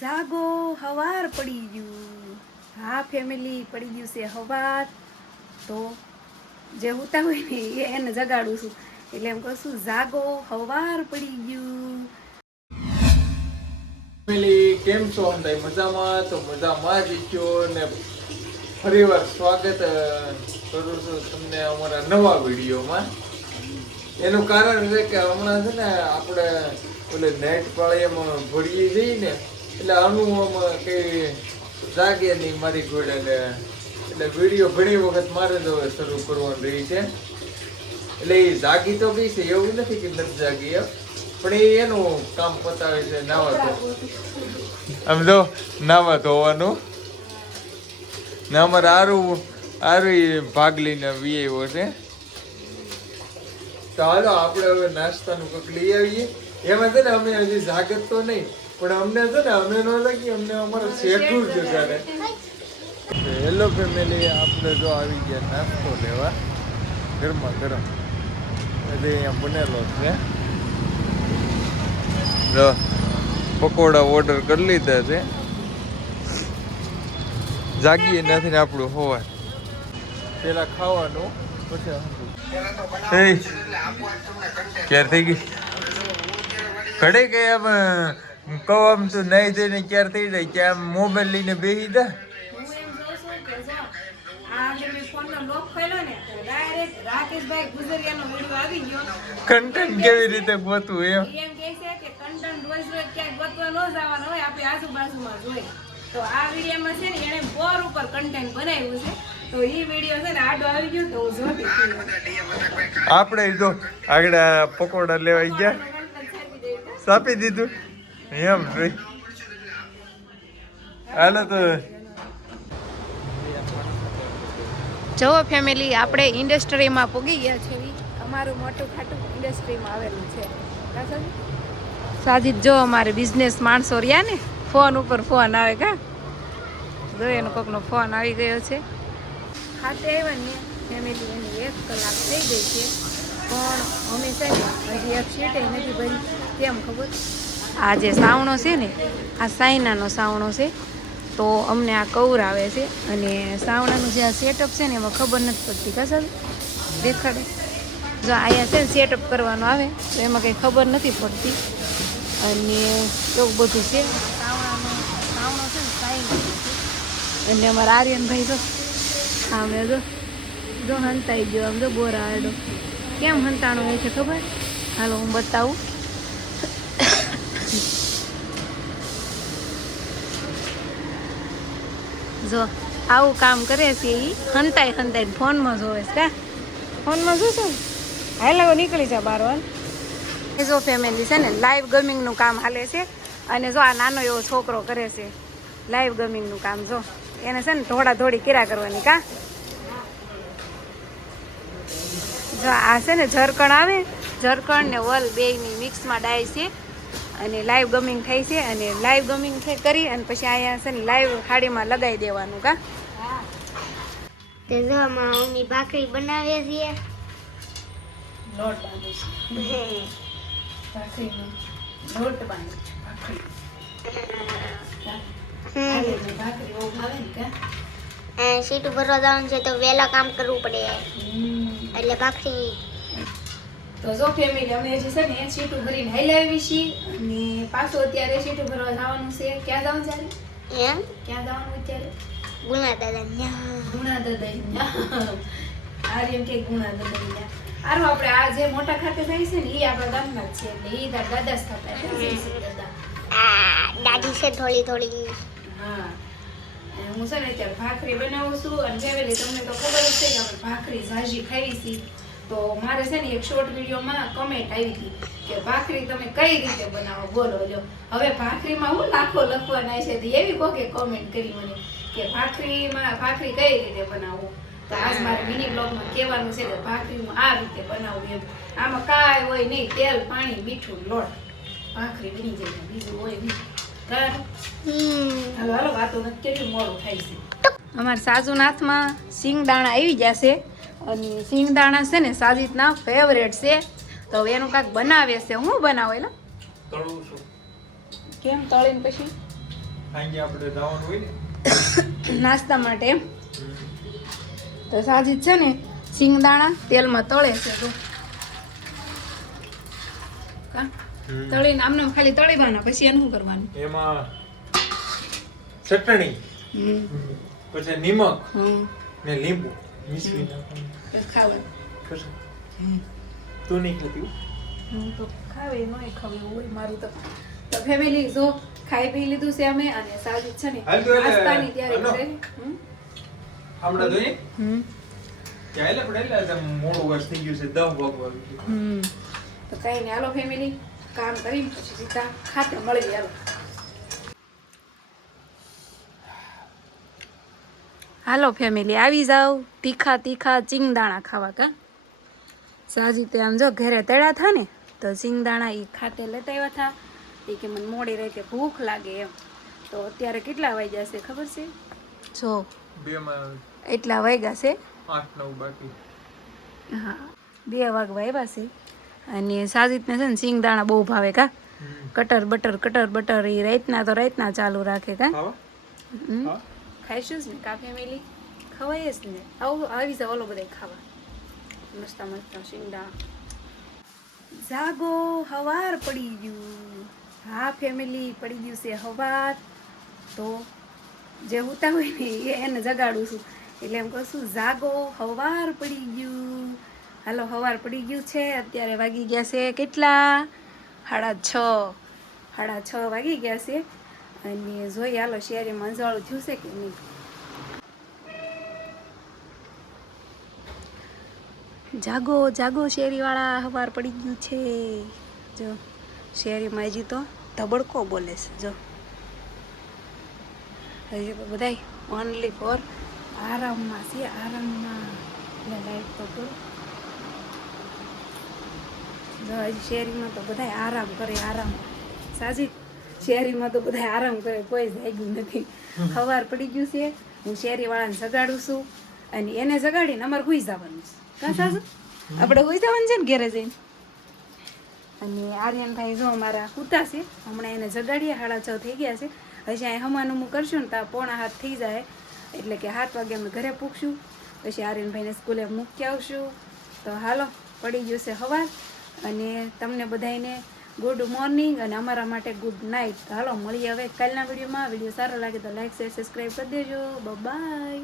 જાગો હવાર પડી ગયું. હા ફેમિલી, પડી ગયું છે હવાર. તો જે હુતા હોય ને એને જગાડું છું, એટલે એમ કહું છું જાગો હવાર પડી ગયું. ફેમિલી કેમ છો? અંદાય મજામાં? તો મજામાં જ છો ને ફરીવાર સ્વાગત કરું છું તમને અમારા નવા વિડીયોમાં. એનું કારણ છે કે હમણાં છે ને આપણે ઓલે નેટ પાળીયામાં ભળીએ જઈએ ને એટલે આનું આમાં કઈ જાગે નહીં મારી ઘોડે, એટલે વિડીયો ઘણી વખત મારે જ હવે શરૂ કરવાનું રહી છે. એટલે એ જાગી તો ગઈ છે, એવું નથી કે નથી જાગી પણ એ એનું કામ પતાવે છે. નાવા તો આમ તો નાવા ધોવાનું ને અમારે આરું ભાગ લઈને આવ્યો છે. તો હાલો આપણે હવે નાસ્તાનું કંઈક લઈ આવીએ. એમાં છે ને અમે હજી જાગત તો નહીં, પણ અમને છે ને અમે ન લાગી, અમને અમારે શેઠું જ જગાડે. હેલો ફેમિલી, આપણે જો આવી ગયા નાસ્તો લેવા ગરમા ગરમ. એટલે અહીંયા બનેલો છે. જો પકોડા ઓર્ડર કરી લીધા છે. જાગીએ નથી ને આપણું હોવા પેલા ખાવાનું પછી ક્યારે થઈ ગઈ ઘડે કે આમ કહો આમ તું નહીં થઈને ક્યારે થઈ જાય કે આમ મોબાઈલ લઈને બેસી દે. કન્ટેન્ટ કેવી રીતે ગોતવું એમ કહે છે કે કન્ટેન્ટ રોજ ક્યાંક ગોતવા ન જવાનું હોય, આપણે આજુબાજુમાં જોઈએ. તો આ વિડીયોમાં છે ને એને બોર ઉપર કન્ટેન્ટ બનાવ્યું છે, તો એ વિડીયો છે ને આડો આવી ગયો તો હું જોતી હતી. આપણે જો આગળ પકોડા લેવા ગયા, સાપી દીધું એમ જોઈ. હાલો તો જો ફેમિલી, આપણે ઇન્ડસ્ટ્રીમાં પૂગી ગયા છે. અમારું મોટું ખાટું ઇન્ડસ્ટ્રીમાં આવેલું છે. સાજીદ જો અમારે બિઝનેસ માણસો રહ્યા ને, ફોન ઉપર ફોન આવે કા જો એનો કોકનો ફોન આવી ગયો છે. ખાતે આવ્યા ને ફેમિલી એની 1 કલાક થઈ ગઈ છે, પણ અમે છે ને હજી એક સીટે નથી ભરી. કેમ ખબર? આ જે સાવણો છે ને, આ સાયનાનો સાવણો છે, તો અમને આ કવર આવે છે. અને સાવણાનું જે આ સેટઅપ છે ને એમાં ખબર નથી પડતી. કા દેખાડે જો અહીંયા છે ને સેટઅપ કરવાનું આવે તો એમાં કંઈ ખબર નથી પડતી. અને એવું બધું છે. સાવણો છે ને સાઈન અને અમારા આર્યનભાઈ જો આમે જો હંતાઈ ગયો. આમ જો બોરા આડો કેમ હંતાણો હોય છે ખબર? હાલો હું બતાવું. જો આવું કામ કરે છે એ, હંતાઈ ફોનમાં જોવે છે. કા ફોનમાં જોશો ને? હાલો નીકળી જા બારવાન. જો ફેમિલી છે ને લાઈવ ગમિંગનું કામ હાલે છે. અને જો આ નાનો એવો છોકરો કરે છે લાઈવ ગમિંગનું કામ. જો એને છે ને ધોળી કર્યા કરવાની. કા જો આ છે ને ઝરકણ આવે, ઝરકણ ને વલ બેયની મિક્સમાં ડાય છે અને લાઈવ ગમિંગ થાય છે. અને લાઈવ ગમિંગ કરી અને પછી અહીંયા છે ને લાઈવ હાડીમાં લગાવી દેવાનું. કા તે જો મમ્મી ભાખરી બનાવે છે. લોટ બાંધું છું. ભાખરીનો લોટ બાંધું છું. ભાખરી બહુ ભાવે ને. કા સીટું ભરવા જવાનું છે તો વહેલા કામ કરવું પડે, એટલે ભાખરી. તો જો ફેમિલી, અમે હજી છે ને સીટું ભરીને હાલી આવી છીએ. અને પાછું અત્યારે સીટું ભરવા જવાનું છે. ક્યાં જવાનું છે? એમ ક્યાં જવાનું અત્યારે? ગુણા દાદા ગુણા દાદા. આર્યન કે ગુણા દાદા. આરું આપણે આ જે મોટા ખાતે થાય છે ને એ આપણા ગામના જ છે, એટલે એ તાર દાદા જ થતા દાદા. દાદી છે થોડી. હા, હું છે ને અત્યારે ભાખરી બનાવું છું. અને ફેમિલી તમને તો ખબર જ છે કે આપણે ભાખરી ઝાઝી ખાવી છે. તો મારે છે ને એક શોર્ટ વિડીયોમાં કમેન્ટ આવી હતી કે ભાખરી તમે કઈ રીતે બનાવો બોલો. જો હવે ભાખરીમાં હું લાખો લખવાના છે, તો એવી કોકે કોમેન્ટ કરી મને કે ભાખરી કઈ રીતે બનાવો. તો આજ મારે મિની બ્લોગમાં કહેવાનું છે કે ભાખરીમાં આ રીતે બનાવવું એમ. આમાં કાંઈ હોય નહીં, તેલ, પાણી, મીઠું, લોટ, ભાખરી બની જાય, બીજું હોય નહીં. હાલો વાતો નથી, કેટલું મોડું થાય છે. અમારા સાસુના હાથમાં સિંગદાણા આવી ગયા છે. અને સિંગદાણા છે ને સાજીદના ફેવરેટ છે. તો એનું કાંઈક બનાવે છે. હું બનાવે ને તળું છું. કેમ તળીને પછી સાંજે આપણે જવાનું હોય ને નાસ્તા માટે એમ. તો સાજી છે ને સિંગદાણા તેલમાં તળે છે તો તળીને આમને ખાલી તળીવાના પછી એનું શું કરવાનું એમાં ચટણી પછી નિમક ને લીંબુ મિશ્રી નાખવાનું ખાવાનું તું નહીં ખાતી હું તો ખાવે નોય ખાવે હોય મારું તો ફેમિલી જો ખાઈ પી લીધું છે અમે અને સાજી છે ને હાલ તો એટલે નાસ્તાની તૈયારી કરે હમણાં જોઈએ ક્યાં એટલે પડે એટલે મોડું વર્ષ થઈ ગયું છે 10 વાગવા તો કઈ નહીં હાલો ફેમિલી કામ કરીને પછી સીધા ખાતે મળી ગયા હાલો ફેમિલી આવી જાવ તીખા તીખા ચિંગદાણા ખાવા કા સાજી તે આમ જો ઘરે તળ્યા થા ને તો ચિંગદાણા એ ખાતે લેતા આવ્યા થા એ કે મને મોડી રાતે ભૂખ લાગે એમ તો અત્યારે કેટલા વાગ્યા છે ખબર છે જો 2 માં એટલા વાગ્યા છે 8-9 બાકી હા 2 વાગવા આવ્યા છે અને સાજીદને છે ને સિંગદાણા બહુ ભાવે કા કટર બટર એ રાતના ચાલુ રાખે કા ખાઈશું જ ને કા ફેમિલી ખવાય જ ને આવી જાવ ઓલો બધા ખાવા મસ્ત સિંગદાણા જાગો હવાર પડી ગયું હા ફેમિલી પડી ગયું છે હવાર તો જે હોતા હોય ને એને જગાડું છું એટલે એમ કહું છું જાગો હવાર પડી ગયું હાલો હવાર પડી ગયું છે અત્યારે વાગી ગયા છે કેટલા 6:30 વાગી ગયા છે અને જોઈએ હાલો શેરીમાં અંજવાળું થયું છે કે નહીં જાગો જાગો શેરીવાળા હવાર પડી ગયું છે જો શેરીમાં હજી તો ધબડકો બોલે છે જો હજી તો બધાય ઓનલી ફોર આરામમાં છે આરામમાં એટલે લાઈટ તો કરો જો હજી શેરીમાં તો બધાય આરામ કરે આરામ સાજી શેરીમાં તો બધા આરામ કરે કોઈ જાગ્યું નથી સવાર પડી ગયું છે હું શેરીવાળાને જગાડું છું અને એને જગાડીને અમારે હુઈ જવાનું છે કાં સાસુ આપણે હુઈ જવાનું છે ને ઘેરે જઈને અને આર્યનભાઈ જો અમારા હુતા છે હમણાં એને જગાડીએ 6:30 થઈ ગયા છે હજી અહીં હમાનું કરશું ને તો 6:45 થઈ જાય એટલે કે 7 વાગે અમે ઘરે પૂગશું પછી આર્યનભાઈને સ્કૂલે મૂકી આવશું તો હાલો પડી ગયું છે સવાર અને તમને બધાને ગુડ મોર્નિંગ અને અમારા માટે ગુડ નાઇટ હાલો મળીએ હવે કાલના વિડીયોમાં વિડીયો સારો લાગે તો લાઈક શેર સબસ્ક્રાઈબ કરી દેજો બાય